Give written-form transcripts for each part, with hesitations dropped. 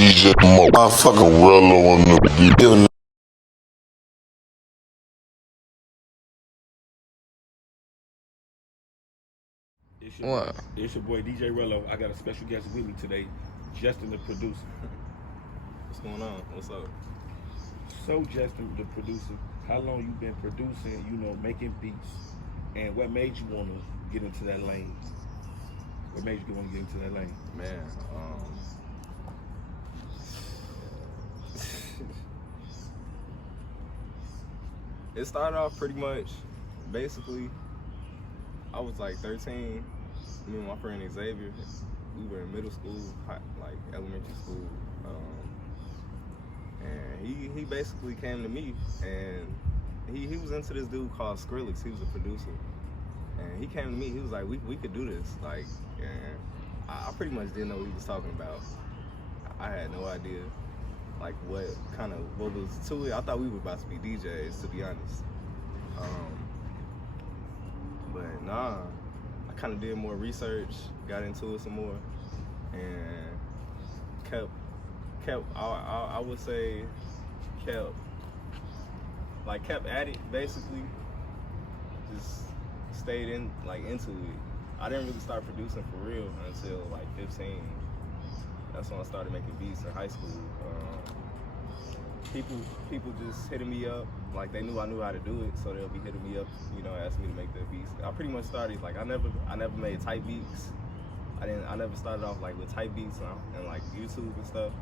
DJ motherfucking Rello on the beat. What? It's your boy DJ Rello. I got a special guest with me today, Justin the producer. What's going on? What's up? So Justin the producer, how long you been producing, making beats, and what made you want to get into that lane? What made you want to get into that lane? Man, it started off pretty much, basically, I was like 13, me and my friend Xavier, we were in middle school, like elementary school, and he basically came to me, and he was into this dude called Skrillex. He was a producer, and he came to me, he was like, we could do this, like, and I pretty much didn't know what he was talking about. I had no idea, like, what was to it. I thought we were about to be DJs, to be honest. But nah, I kind of did more research, got into it some more, and kept I would say kept at it, basically. Just stayed into it. I didn't really start producing for real until like 15. That's when I started making beats in high school. People just hitting me up, like they knew I knew how to do it, so they'll be hitting me up, asking me to make their beats. I pretty much started, like, I never made type beats. I never started off like with type beats and like YouTube and stuff.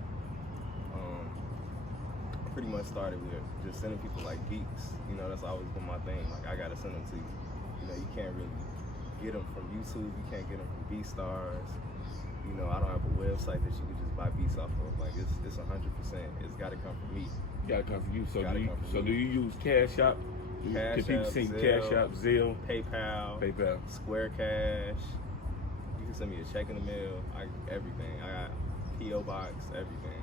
I pretty much started with just sending people like beats. That's always been my thing. Like, I gotta send them to you. You can't really get them from YouTube. You can't get them from BeatStars. I don't have a website that you can just buy beats off of. Like, it's 100%. It's gotta come from me. Gotta come from you. So do you use Cash App? Cash Can people App, see Zelle, Cash App, Zelle, PayPal, Square Cash. You can send me a check in the mail. Everything. I got PO Box. Everything.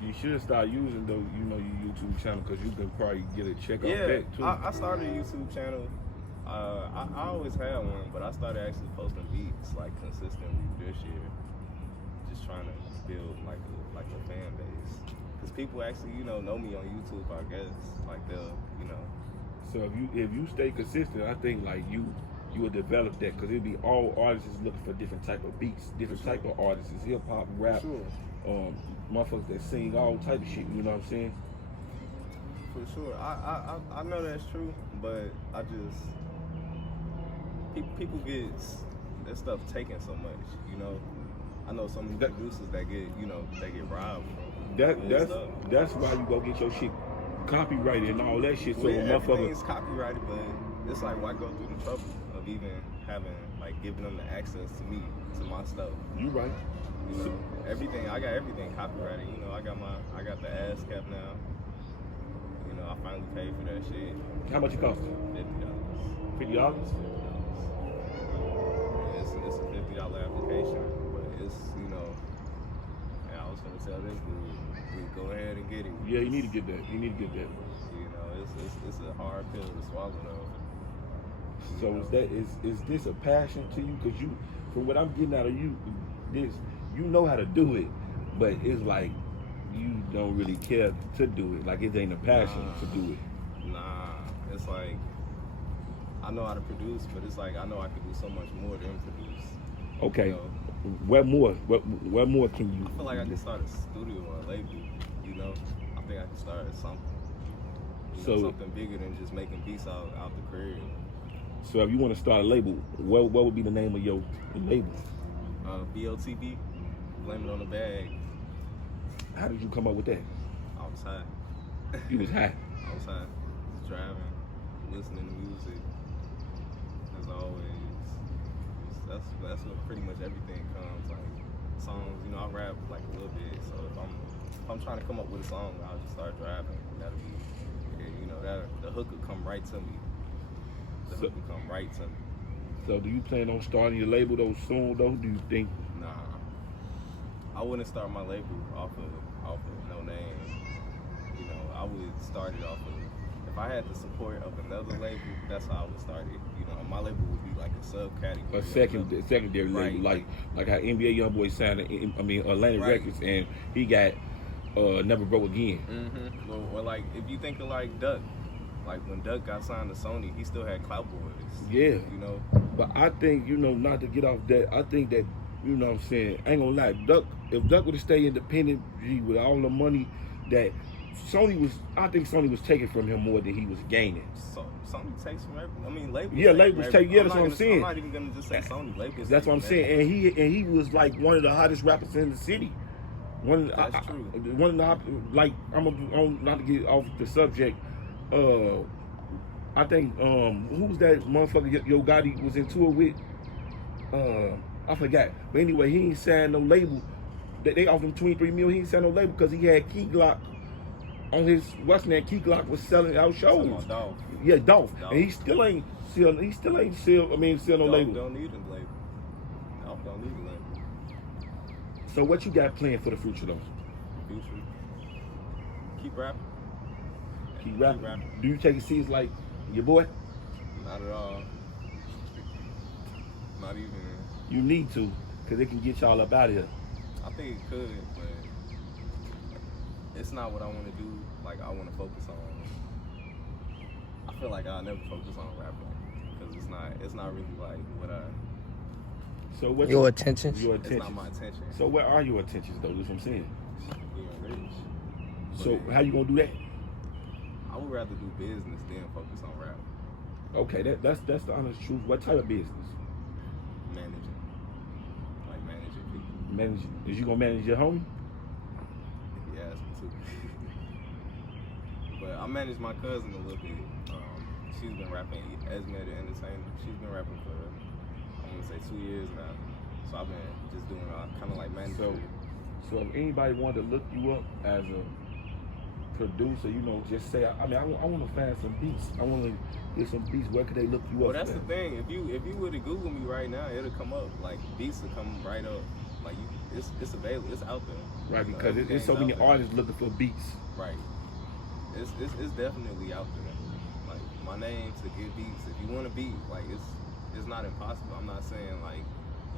You should start using your YouTube channel, because you can probably get a check off that too. I started a YouTube channel. I always had one, but I started actually posting beats like consistently this year. Just trying to build like a fan base, because people actually know me on YouTube. I guess like they'll So if you stay consistent, I think like you will develop that, because it'll be all artists is looking for different type of beats, different type of artists, hip hop, rap, motherfuckers that sing all type of shit. You know what I'm saying? For sure. I know that's true, but I just people get that stuff taken so much. I know some producers that get robbed from that's why you go get your shit copyrighted and all that shit. So everything's copyrighted, but it's like, why go through the trouble of even giving them the access to me, to my stuff? You right. Everything, I got everything copyrighted. I got the ASCAP now. I finally paid for that shit. How much it cost? $50. $50? It's a $50 application, but it's I was gonna tell this dude, go ahead and get it. Yeah, you need to get that. It's a hard pill to swallow though. So is this a passion to you? Because from what I'm getting out of you, you know how to do it, but it's like you don't really care to do it. Like, it ain't a passion to do it. Nah, it's like, I know how to produce, but it's like I know I could do so much more than produce. Okay, what more? What more can you? I feel like I can start a studio or a label. I think I can start something. Something bigger than just making beats out the crib. So if you want to start a label, what would be the name of your label? BOTB, Blame It on the Bag. How did you come up with that? I was high. You was high? I was high. Just driving, listening to music. As always. That's what pretty much everything comes. Like, songs, I rap like a little bit. So if I'm trying to come up with a song, I'll just start driving. That'll be, the hook will come right to me. The hook will come right to me. So do you plan on starting your label though soon though? Do you think? Nah. I wouldn't start my label off of no name. I would start it off of, if I had the support of another label, that's how I would start it. You know, my label would be like a subcategory. A secondary Right, label, like how NBA YoungBoy signed, Atlantic Right. Records, and he got Never Broke Again. Or like, if you think of like Duck, like when Duck got signed to Sony, he still had Clout Boys. Yeah. You know? But I think, not to get off that, I think that, what I'm saying, I ain't gonna lie, if Duck would have stayed independent, with all the money that I think Sony was taking from him more than he was gaining. So Sony takes from everything. I mean, labels. Yeah, labels take. Yeah, that's what I'm saying. I'm not even gonna just say Sony. Labels. That's what I'm saying. And he was like one of the hottest rappers in the city. That's true. One of the like I'm not to get off the subject. I think who was that motherfucker Yo Gotti was in tour with? I forgot. But anyway, he ain't signed no label. They offered him 23 mil. He ain't signed no label because he had Key Glock on his Western, and Key Glock was selling out shows. Dolph. Yeah, Dolph. And he still ain't sell no Dolph label. Don't need a label. Dolph don't need a label. So what you got planned for the future though? Future. Keep rapping. Keep rapping. Do you take it serious like your boy? Not at all. Not even. You need to, because it can get y'all up out of here. I think it could, but it's not what I want to do. Like, I want to focus on. I feel like I'll never focus on rapping because it's not really like what I. So what Your attentions? Your It's attention. not my attention. So where are your attentions though? That's what I'm saying. Being rich. So But how you gonna do that? I would rather do business than focus on rap. Okay, that's the honest truth. What type of business? Managing. Like managing people. Manage. Is you gonna manage your homie? If you ask me to. But I manage my cousin a little bit. She's been rapping, Esme the Entertainer. She's been rapping for, I want to say 2 years now. So I've been just doing kind of like managing. So if anybody wanted to look you up as a producer, just say, I want to find some beats. I want to get some beats. Where could they look you Well, up? that's the thing. If you were to Google me right now, it'll come up. Like beats will come right up. Like it's available. It's out there. Right, because there's so many artists looking for beats. Right. It's definitely out there. Like my name to get beats. If you want a beat, like it's not impossible. I'm not saying like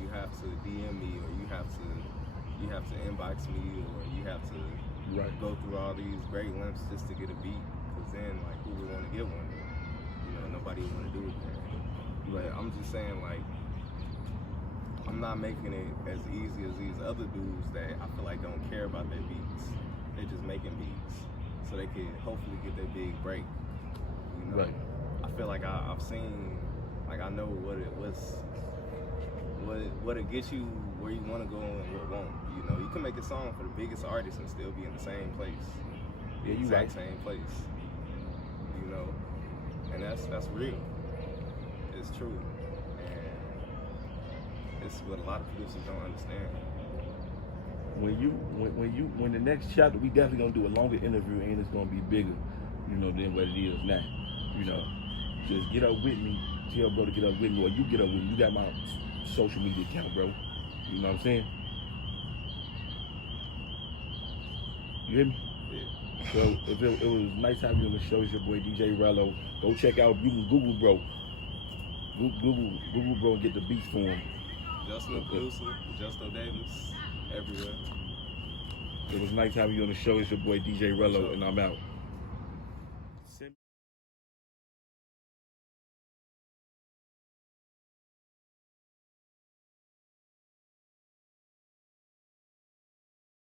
you have to DM me or you have to inbox me or you have to go through all these great lengths just to get a beat. Because then like who would want to get one? Nobody would want to do it then. But I'm just saying like I'm not making it as easy as these other dudes that I feel like don't care about their beats. They're just making beats so they can hopefully get their big break. Right. I feel like I've seen, like I know what it gets you where you want to go and what won't. You can make a song for the biggest artist and still be in the same place. Yeah, you exact right. same place. And that's real. It's true. And it's what a lot of producers don't understand. When the next chapter, we definitely gonna do a longer interview and it's gonna be bigger, than what it is now. Just get up with me, tell bro to get up with me, or you get up with me. You got my social media account, bro. You know what I'm saying? You hear me? Yeah. So if it was nice having you on the show. It's your boy DJ Rello. Go check out. You can Google bro. Google bro and get the beats for him. justindaproducer, Justo Davis, everywhere. It was nice having you on the show. It's your boy DJ Rello, and I'm out.